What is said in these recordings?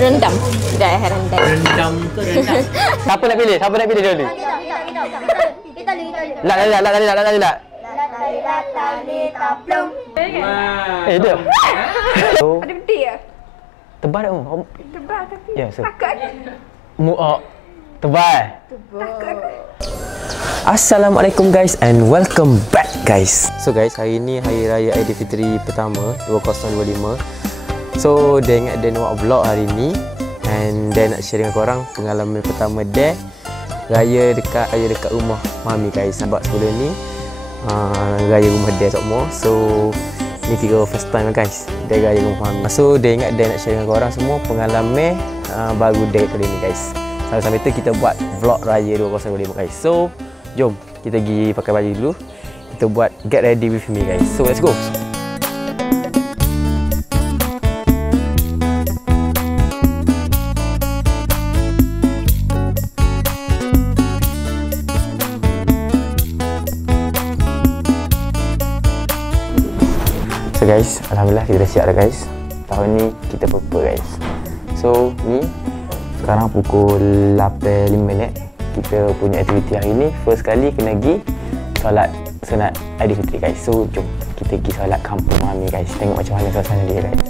Rendam. Dah rendam. Rendam ke rendam? Siapa nak pilih? Siapa nak pilih dulu? Kita lihat. Lat. Dia. Ada peti ya? Tebal tak mu? Tebal tapi. Ya, so. Takut. Tebal. Assalamualaikum guys and welcome back guys. So guys, hari ni hari raya Aidilfitri pertama 2025. So dia ingat dia nak buat vlog hari ni and dia nak share dengan korang pengalaman pertama dia raya dekat rumah mami guys. Sebab sebelum ni raya rumah dia semua. So ni kira first time guys dia raya rumah mami. So dia ingat dia nak share dengan korang semua pengalaman baru dia kali ni guys. Sambil-sambil tu kita buat vlog raya 2025 guys. So jom kita pergi pakai baju dulu. Kita buat get ready with me guys. So let's go. So guys, alhamdulillah kita dah siap dah guys. Tahun ni kita purple guys. So ni sekarang pukul 8.05. Kita punya aktiviti hari ni first kali kena pergi solat sunat Aidilfitri guys. So jom kita pergi solat kampung mami guys. Tengok macam mana suasana dia guys.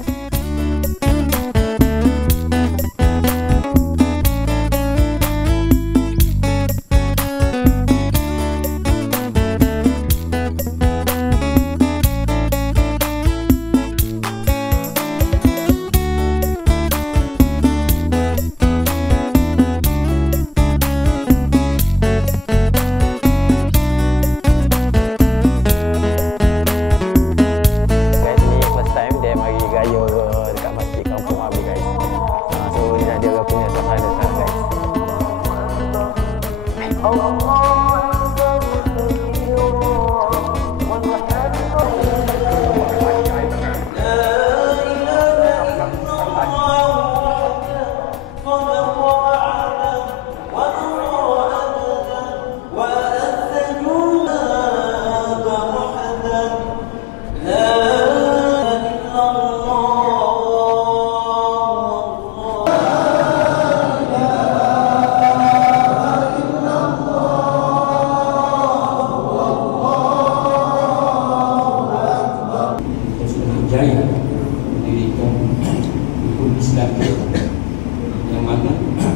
Yang mana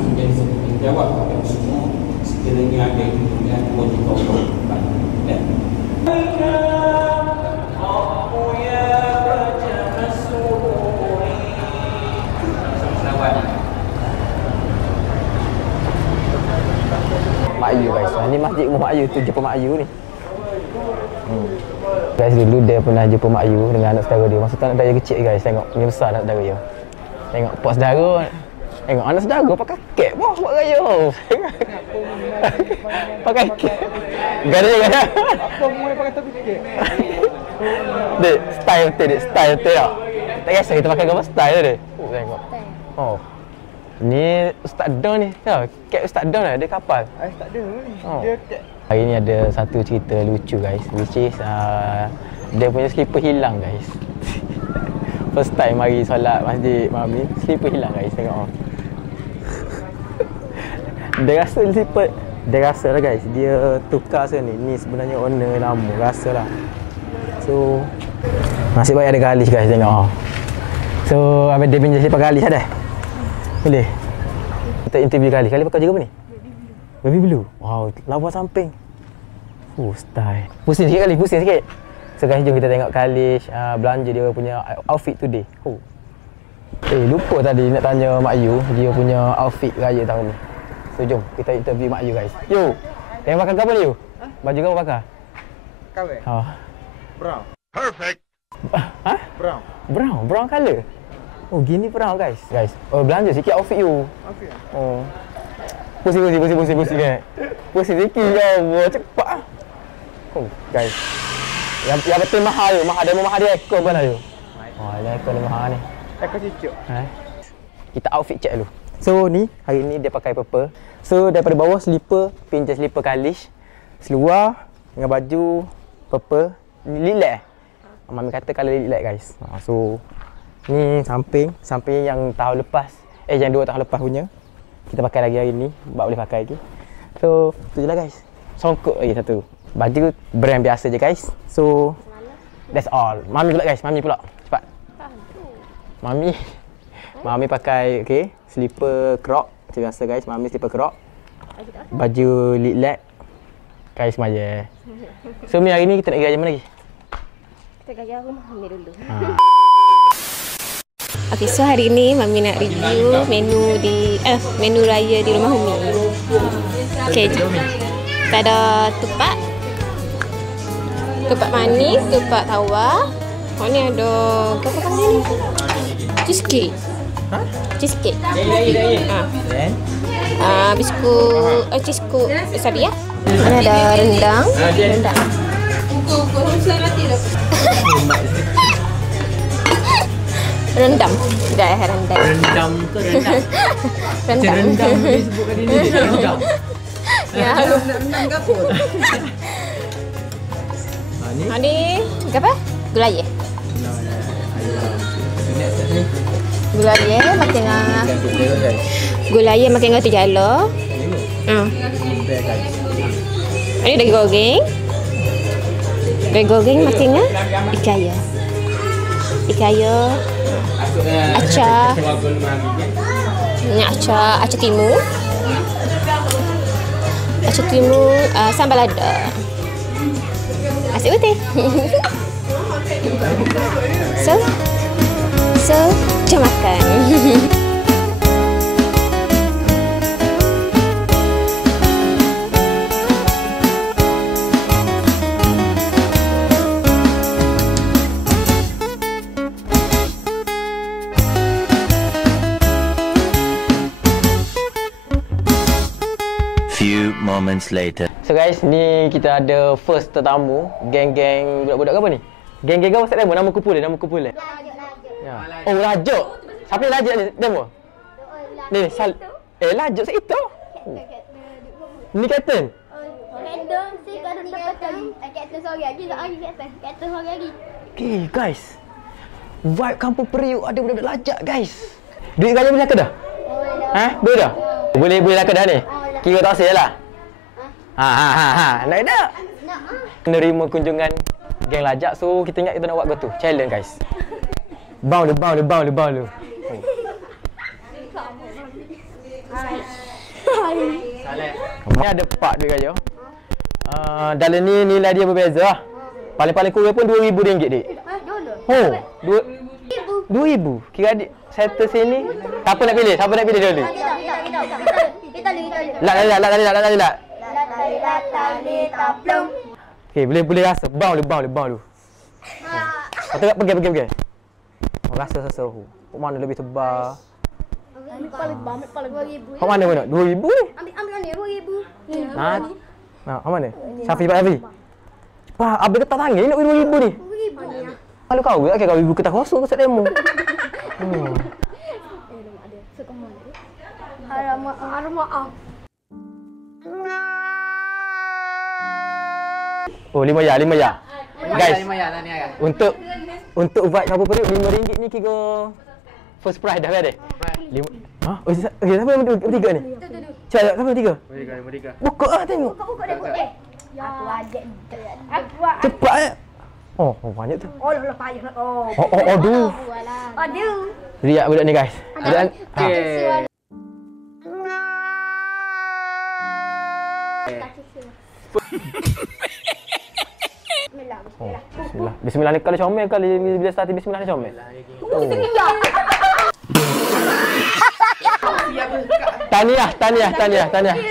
menjadi tanggungjawab kepada semua sekiranya ada kemudian wajib taubat. Mak Ayu guys. Ni masjid rumah Mak Ayu tu, jumpa Mak Ayu ni. Guys, dulu dia pernah jumpa Mak Ayu dengan anak saudara dia. Masa tu anak saudara kecil guys. Tengok ni besar anak saudara dia. Tengok pak saudara. Tengok anak saudara pakai kek buat raya. Pakai kek. Gada. Apa mula pakai topi kek? Dek, style tu dek, style tu tak? Tak kisah kita pakai gambar style dek. Tengok. Oh. Ni Ustaz Don ni. Ya, kek Ustaz Don lah, dia kapal. Tak ada ni. Oh. Dia kek. Hari ni ada satu cerita lucu guys. Which is dia punya slipper hilang guys. First time mari solat masjid mami, slipper hilang guys. Tengok. Dia rasa slipper, dia rasa lah guys. Dia tukar sana ni. Ni sebenarnya owner lama, rasa lah. So nasib baik ada galis guys, tengok. So abang dia pinjam slipper galis ada. Boleh? Kita interview galis. Galis pakai juga apa ni? Baby blue. Wow, lawa samping. Style. Pusing sikit kali, pusing sikit. So guys, jom kita tengok Kalish belanja dia punya outfit today. Lupa tadi nak tanya Mak Ayu dia punya outfit raya tahun ni. So jom kita interview Mak Ayu guys. Yo. Tengok pakai apa ni you? Baju kau pakai? Kawe. Brown. Perfect. Brown color. Gini brown guys. Belanja sikit outfit you. Okey. Pusing kan. Pusing sikit je. Cepat. Guys. Yang betul mahal dia ekor pun ada. Dia ekor ni mahal ni. Ekor cucuk. Kita outfit check dulu. So ni, hari ni dia pakai purple. So daripada bawah slipper, pinjam slipper Kalish. Seluar dengan baju purple. Lilac. Mami kata colour lilac guys. So ni samping yang tahun lepas yang 2 tahun lepas punya. Kita pakai lagi hari ni, Bak boleh pakai lagi. So, tu je lah guys. Songkok lagi satu. Baju brand biasa je guys. So, that's all. Mami pula guys, Mami pula. Cepat. Mami pakai slipper crop. Macam biasa guys, Mami slipper crop. Baju lit-lat. Guys semaya. So, Mi hari ni kita nak pergi mana lagi? Kita gaya rumah Mami dulu. Okay, so hari ni Mami nak review menu raya di rumah Umi. Okay, kita ada tupat manis, tupat tawar. Oh ni ada apa panggil ni? Cheesecake. Cheesecake. Biskut cheesecake wasabi ya. Ini ada rendang. Rendam. Rendam. Rendam ke rendam? Rendam. Rendam dia sebutkan ini dia rendam. Ya. Rendam ke apa? Ni apa? Gulai. Gulai makan makan roti jala. Ini daging goreng. Daging goreng makan ikaya. Acar. Ni acar timun. Acar timun, sambal lada. Asyik betul. So, jom makan. Few moments later. So guys, ni kita ada first tetamu. Geng-geng budak-budak apa ni? Geng-geng kau WhatsApp demo? Nama kumpulan? Ya. Oh, Lajuk. Siapa yang Lajuk ni demo? Ni, Lajuk saya itu. Ni kapten. Random si kau ada kapten sorry lagi. Kapten sorry lagi. Okay guys. Vibe kampung Periuk ada budak-budak Lajak guys. Duit raya boleh laku dah? Boleh dah? Boleh laku dah ni? Kira tak hasil lah? Nak tak? Menerima kunjungan geng Lajak, so kita ingat kita nak buat go tu. Challenge guys. Bound lu. Ni ada pak duit raya. Dalam ni nilai dia berbeza lah. Paling-paling kurang pun RM2,000 dik. Oh, 2,000. Kira adik settle sini. Siapa nak pilih dulu? Lak. Okay, boleh rasa. Bang lu. Atau tak pergi. Rasa. Kok mana lebih tebal? Kok mana pun nak? 2,000 ni? Ambil ni 2,000. Nah, mana? Safi Pak Safi. Wah, abang ketat tangan ni nak beli 2,000 ni. 2,000 ni. Kalau kau ke kau ibu ketat kosong ke set demo. Alamak. Oh, 5 ya. Guys, 5 ya ni kan. untuk vibe kampung Periuk RM5 ni kira first prize dah ada. 5. Oh, siapa yang bertiga ni? Siapa yang bertiga? Bertiga. Buka ah tengok. Buka dia. Aku ada. Cepat eh. Oh, banyak tu. Oh, lah payah nak. Aduh. Aduh. Riak budak ni guys. Okey. Bismillah ni kalau comel kali bila start bismillah ni comel. Tahniah.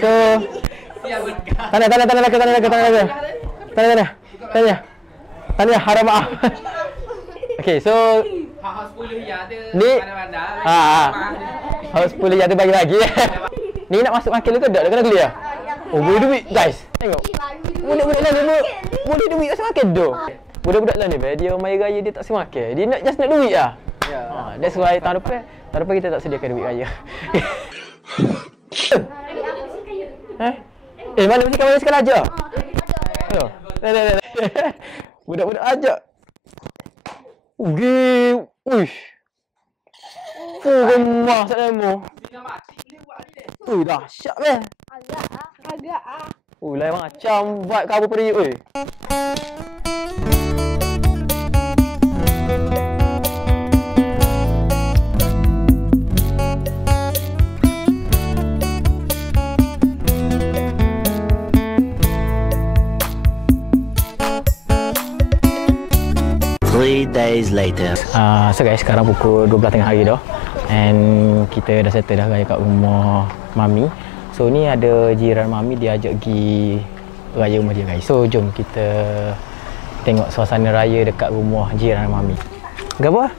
So Tahniah harap maaf. Okey, so Hak 10 ya ada ni pandai-pandai. Hak 10 ya ada bagi-bagi. Ni nak masuk makan ke tak? Kena beli ah. Oh, boleh duit guys. Tengok. Budak-budak lah ni boleh duit tak semakin doh. Budak-budak lah ni dia mai raya dia tak semakin. Dia nak just nak duit ah. Ya. That's why tahun depan kita tak sediakan duit raya. Mana mesti kamu sekolah aja? Ayo. Budak-budak ajak. Uish. Rumah tak lama. Ui, dahsyat weh. Agak. Lain macam vibe kabur periuk weh. Days later. So guys, sekarang pukul 12 tengah hari dah. And kita dah settle dah raya kat rumah Mami. So ni ada jiran Mami, dia ajak pergi raya rumah dia guys. So jom kita tengok suasana raya dekat rumah jiran Mami. Gapo?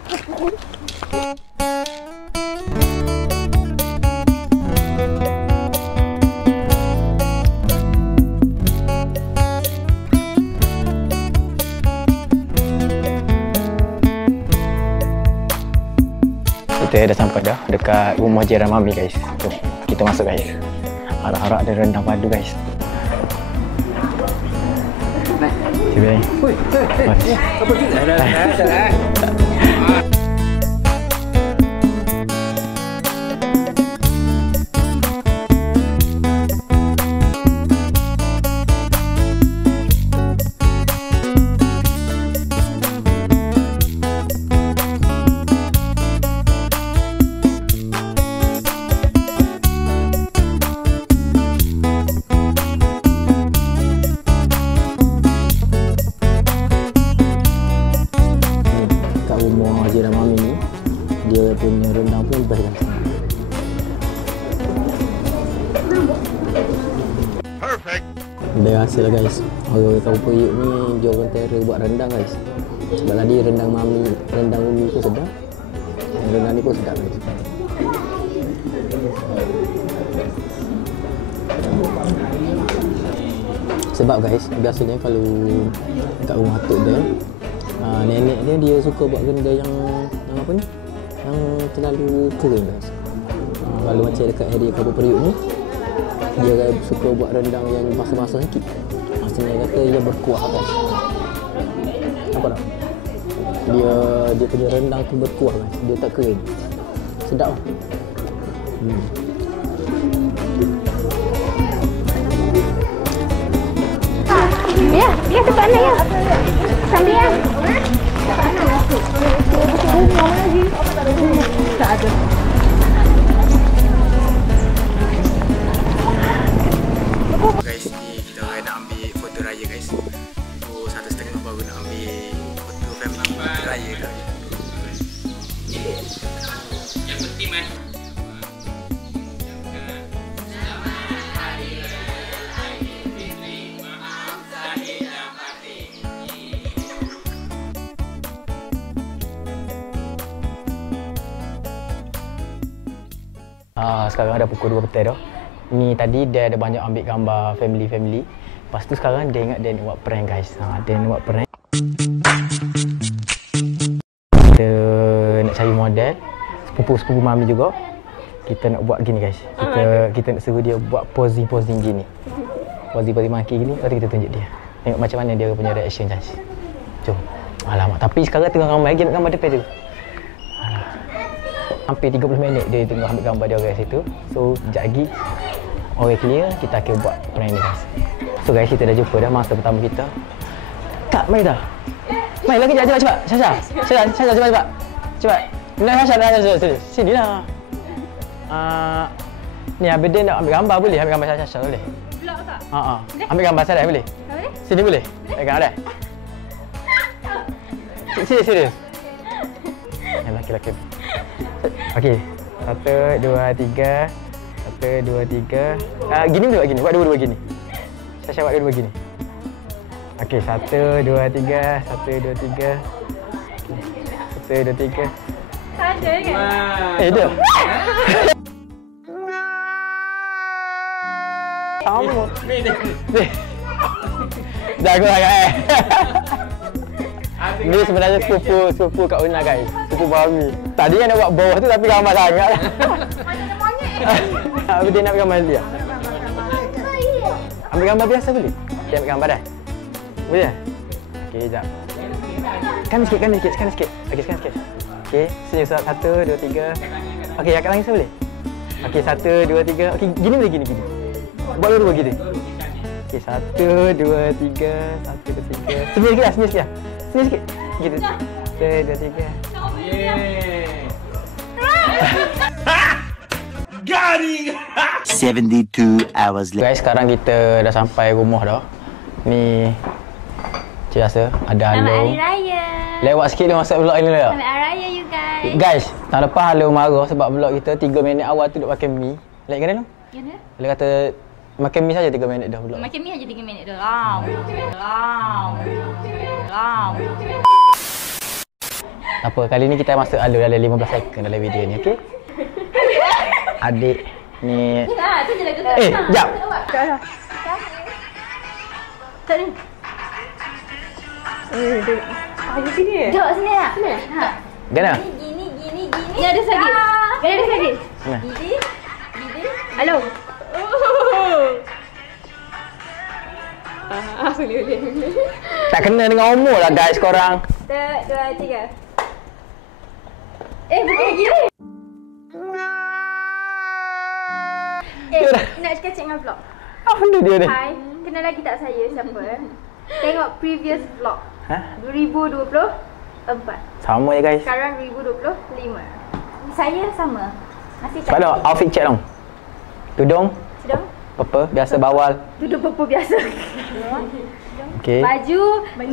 Kita dah sampai dah dekat rumah jiran Mami guys. Jom kita masuk guys. Harap-harap ada rendang padu guys. Cuba. Apa tu? Dah. Jiran Mami ni, dia punya rendang pun best guys. Perfect. Biasa lah guys. Orang tahu periuk ni dia orang terror buat rendang guys. Sebab tadi rendang Umi pun sedap. Rendang ni pun sedap guys. Sebab guys, biasanya kalau kat rumah atuk dia, nenek dia suka buat rendang yang apa ni? Yang terlalu kering guys. Kalau macam dekat area Kabur Periuk ni, dia suka buat rendang yang basah-basah sikit. Maksudnya kata dia berkuah guys. Nampak tak? Dia punya rendang tu berkuah guys. Dia tak kering. Sedap lah. Ya tempat mana ya? Sambil ya. Tak ada. Guys, ni kita nak ambil foto raya guys. Pukul 1:30 baru nak ambil foto family raya dah. Yang penting man. Sekarang dah pukul 2 petang dah. Ni tadi dia ada banyak ambil gambar family. Lepas tu sekarang dia ingat dia nak buat prank guys. Dia nak buat prank. Kita nak cari model sepupu Mami juga. Kita nak buat gini guys. Kita nak suruh dia buat posing gini. Posing maki gini, lepas tu kita tunjuk dia. Tengok macam mana dia punya reaction guys. Jom. Alamak, tapi sekarang tengah ramai lagi nak gambar depan tu. Hampir 30 minit dia tengah ambil gambar dia guys itu. So, sekejap lagi orang clear, kita akan buat prank ni guys. So guys, kita dah jumpa dah masa pertama kita. Kak, mari dah. Mari lagi cepat. Sasha, cepat. Cepat. Nah, Sasha. Sini lah. Ni habis dia nak ambil gambar boleh? Ambil gambar Sasha boleh? Vlog tak? Ambil gambar saya boleh? Boleh? Sini boleh? Pegang ada. Sini. Laki-laki. Okey. 1, 2, 3. 1, 2, 3. Gini boleh buat gini. Buat dua-dua gini. Sasha buat dua-dua gini. Okey, 1, 2, 3. 1, 2, 3. 1, 2, 3. Tak ada kan? Dia. Sama. Jago sangat Ni sebenarnya sepupu Kak Una guys. Sepupu Mami. Tadi yang nak buat bawah tu tapi gambar sangat. Ada monyet. Habis dia nak ambil gambar dia. Ambil gambar biasa boleh? Dia ambil gambar dah? Boleh? Okey, sekejap. Kan sikit. Okey, sekarang sikit. Okey, sini 1, 2, 3. Okey, akak tangan saya boleh? Okey, 1, 2, 3. Okey, gini boleh gini. Buat dua gini. Okey, 1, 2, 3. 1, 2, 3. Senyum sikit lah, senyum sikit. Senyum sikit. Gitu. 1, 2, 3. Yeah. 72 hours later. Guys, sekarang kita dah sampai rumah dah. Ni Cik rasa ada Selamat Along. Hari Raya. Lewat sikit dia masuk vlog ni lah. Selamat Hari Raya you guys. Guys, tahun lepas Along marah sebab vlog kita 3 minit awal tu duk makan mi. Like kena tu? Ya dah. Dia kata makan mi saja 3 minit dah vlog. Macam ni aja 3 minit dah. Lam. Apa, kali ni kita masuk Along dalam 15 second dalam video ni, okey? Adik ni. Ha, tu je lagu tu. Jap. Tak ni. Duduk sini lah. Ha. Gana? Gini. Ni ada sakit. Gini ada sakit. Mana? Gini. Halo. Boleh. Tak kena dengan umur lah guys korang. 1, 2, 3. Bukan gini. Nak cakap dengan vlog. Apa benda dia ni? Hai, kenal lagi tak saya siapa? Tengok previous vlog. Ha? 2024. Sama je guys. Sekarang 2025. Saya sama. Masih Sebab tu outfit check dong. Tudung, Sedang apa, biasa bawal. duduk perpu biasa. Okey. Baju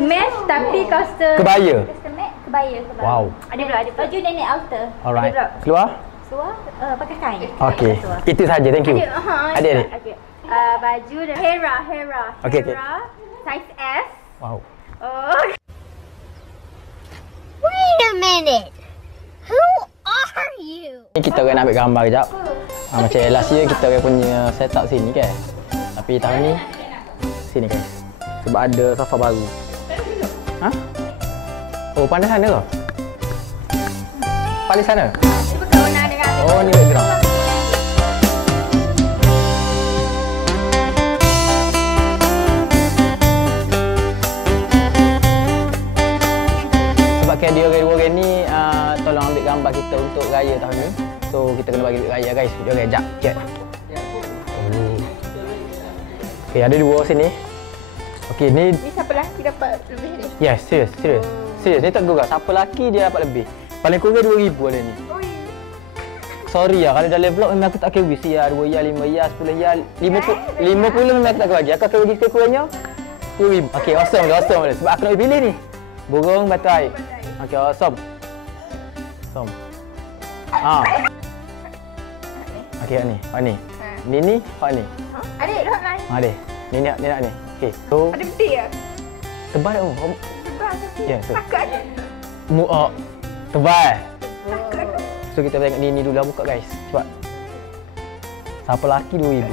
match tapi kostum. Kebaya. Kostum match, kebaya. Wow. Ada pula. Baju nenek outer. Alright. Ada pula. Keluar? Seluar pakai kain. Okey. Itu saja. Thank you. Adik. Okay. Baju dan Hera. Okey, okey. Hera, size S. Wow. Oh. Wait a minute. Who are you? Ni kita orang nak ambil gambar kejap. Macam last year kita orang punya setup sini kan. Tapi tahun ni sini guys. Sebab ada sofa baru. Ha? Oh, pandai sana ke? Paling sana? Cuba kau nak dengar. Oh, ni background. Sebab kan dia orang ni tolong ambil gambar kita untuk raya tahun ni. So kita kena bagi duit raya guys. Dia orang jap cek. Okay, ada dua sini. Okay, ni Ni siapa lelaki dapat lebih ni? yes, serius. Serius, ni tak gerak. Siapa lelaki dia dapat lebih. Paling kurang 2,000 ada ni. Sorry lah, kalau dalam vlog memang aku tak akan bagi ya, 2 ya, 5 ya, 10 ya, 50 memang aku tak akan bagi. Aku akan bagi sekurang-kurangnya 2,000. Okay, awesome boleh. Sebab aku nak pilih ni. Burung batu air. Okay, awesome. Okay, ni. Ni. Ni. Adik, dah lain. Adik. Ni nak ni. Okay, so Ada gede ya? tebal tak? Tebal. Ya, so. Takut. Tebal. So kita tengok ni dulu lah buka guys. Cepat. Siapa lelaki 2,000.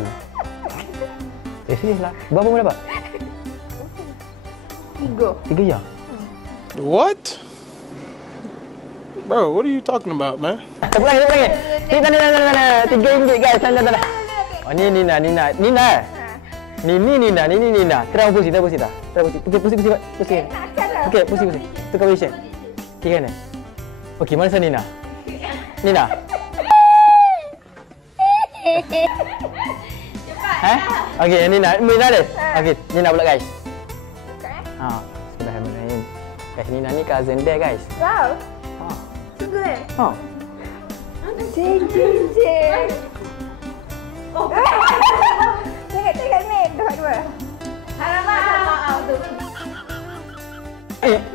Serius lah. Berapa mu dapat? 3 ya? What? Bro, what are you talking about, man? Tepuk lagi. Ni RM3 guys. Tanda. Oh ni Nina. Ni Nina. Terang pusing dah. Okey, pusing. Okey, pusing. Tukar position. Okey kan? Okey, mana sana Nina? Okey, Nina ada. Okey, Nina pula guys. Bismillahirrahmanirrahim. Guys, Nina ni cousin dia guys. Wow. Sungguh eh? Cik. Tengok ni. Dua. Alamak, maaf tu.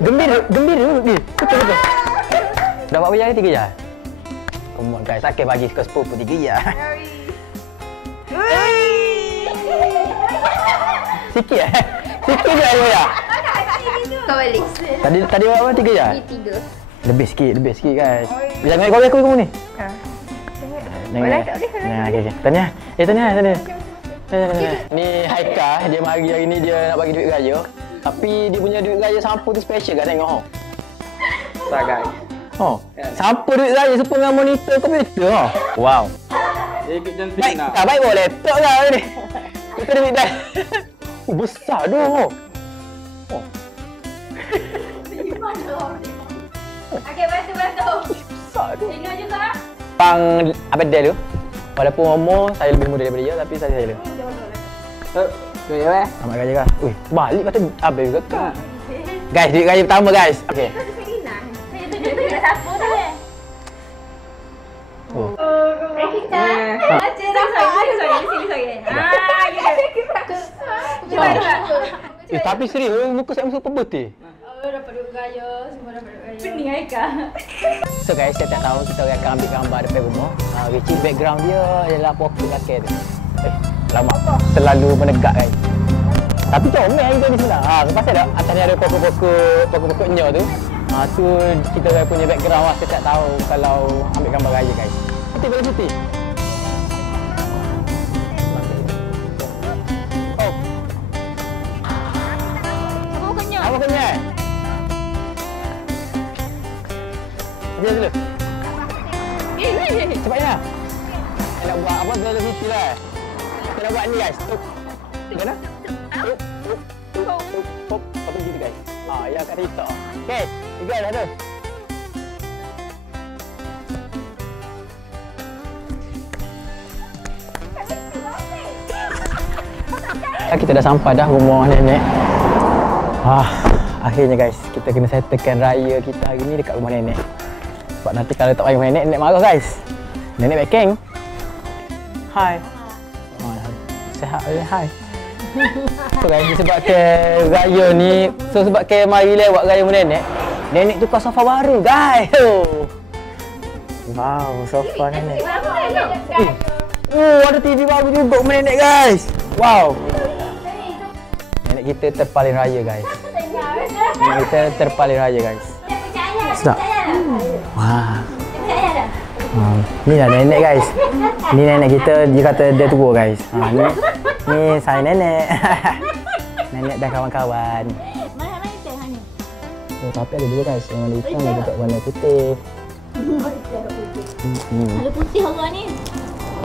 Gembira ni. Betul. Dapat bayar 3 ya? Come on guys, takkan bagi suka 10 pun 3 ya. Sikit je ayo ya. Kau balik. Tadi berapa 3 ya? 3. Lebih sikit guys. Jangan kau aku ni. Boleh tak boleh? Okey. Tanya. Tanya. Ni Haika, dia hari ni dia nak bagi duit raya. Tapi dia punya duit raya sampul tu special kan tengok. Sagai. Sampul duit raya sepuluh dengan monitor komputer. Wow. Dia ikut jam sini nak. Baik boleh laptop lah ni. Itu duit dah. Besar tu. Okey, bantu. Besar tu. Tengok juga. Pang abang dia tu. Walaupun umur saya lebih muda daripada dia tapi saya dia. Tu ya. Selamat raya kah? Ui, balik kata abang juga kah? Guys, duit raya pertama guys. Okey. Oh. Tapi serius muka saya muka pemutih. Dapat duit raya, semua dapat duit raya. Pening Aika. So guys, setiap tahun kita akan ambil gambar depan rumah. Richie background dia adalah pokok kakek tu. Lama. Terlalu menegak guys. Tapi comel hari tu ni sebenarnya. Pasal atas ni ada pokok-pokoknya tu. Tu kita punya background lah setiap tahun kalau ambil gambar raya guys. Putih boleh putih. Oh. Apa kenyal? Ambil dulu. Cepatnya. Saya nak buat apa terlalu putih lah. Kita nak buat ni guys. Mana? Apa gitu guys? Ya kat TikTok. Okay, 3 dah tu. Kita dah sampai dah rumah nenek. Akhirnya guys, kita kena settlekan raya kita hari ni dekat rumah nenek. Sebab nanti kalau tak payah rumah nenek, nenek marah guys. Nenek backing. Hai. Sihat boleh hai. So guys, sebabkan raya ni, sebabkan mari lewat raya rumah nenek, nenek tukar sofa baru guys. Wow, sofa nenek. Ada TV baru juga rumah nenek guys. Wow. Nenek kita terpaling raya guys. Nenek kita terpaling raya guys. Sedap. Wah. Ni lah nenek guys. Ni nenek kita, dia kata dia tua guys. Ni saya nenek. Nenek dan kawan-kawan. Mana teh hanya? Oh, tapi ada dua guys. Yang warna hitam dan juga warna putih. Ada putih orang ni.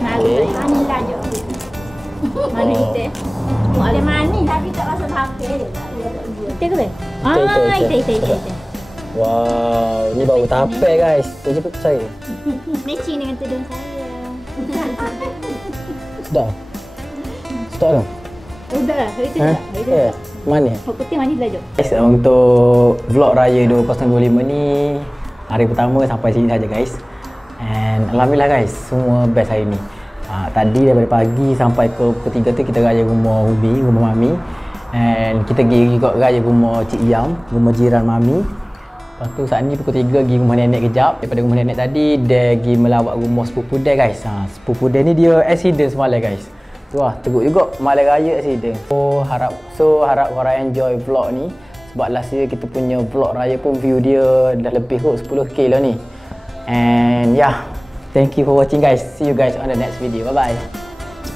Manis lah je. Manis teh. Ada manis tapi tak rasa apa dia. Teh ke boleh? Teh. Wow, ni baru tape guys. Tu je saya. Matching dengan tudung saya. Sedap. Sedap tak? Udah lah, hari tu dah. Ya. Manis. Putih manis lah je. Guys, untuk vlog raya 2025 ni hari pertama sampai sini saja guys. And alhamdulillah guys, semua best hari ni. Tadi daripada pagi sampai ke pukul 3 tu kita raya rumah Ubi, rumah Mami. And kita pergi juga raya rumah Cik Yam, rumah jiran Mami. Lepas tu saat ni pukul 3 pergi rumah nenek kejap. Daripada rumah nenek tadi, dia pergi melawat rumah sepupu dia guys. Sepupu dia ni dia accident semalam guys. Tu lah, teruk juga malam raya accident. So harap korang enjoy vlog ni. Sebab last year kita punya vlog raya pun view dia dah lebih kot 10k lah ni. And yeah, thank you for watching guys. See you guys on the next video. Bye bye.